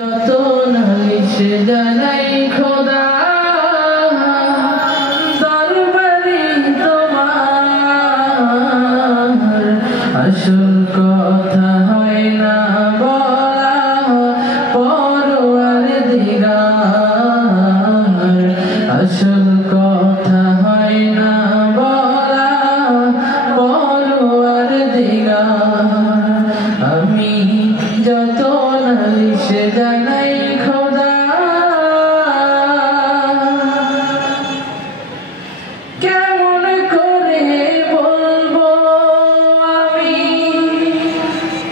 যত নালিশ জানাই খোদা দরবারে তোমার, আসল কথা হয় না বলা পরওয়ারদিগার, আসল কথা হয় না বলা পরওয়ারদিগার। আমি যত নালিশ জানাই খোদা কেমন করে বলবো আমি,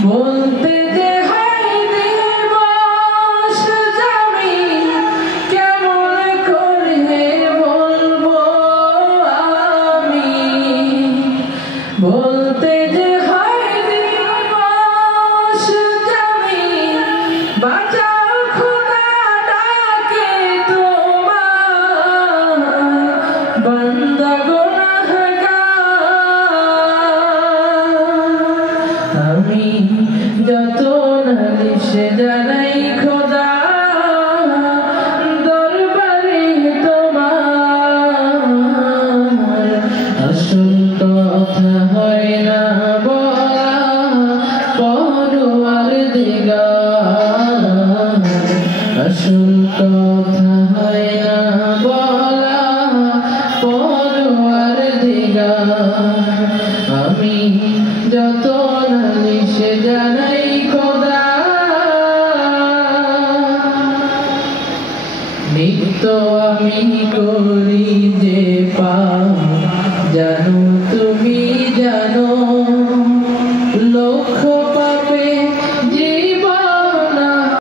বলতে যে হয় দিবস যাবি, কেমন করে বলবো আমি, বলতে যে হয় দিবস যাবি। বাঁচাও খোদা ডাকে তোমার, বান্দা গুনাহগার। আমি যত নালিশ জানাই খোদা দরবারে তোমার, আসল কথা হয় না বলা পরওয়ারদিগার, আসল কথা হয় না বলা পরওয়ারদিগার। আমি যত নালিশ জানাই খোদা নিত্য আমি করি যে পা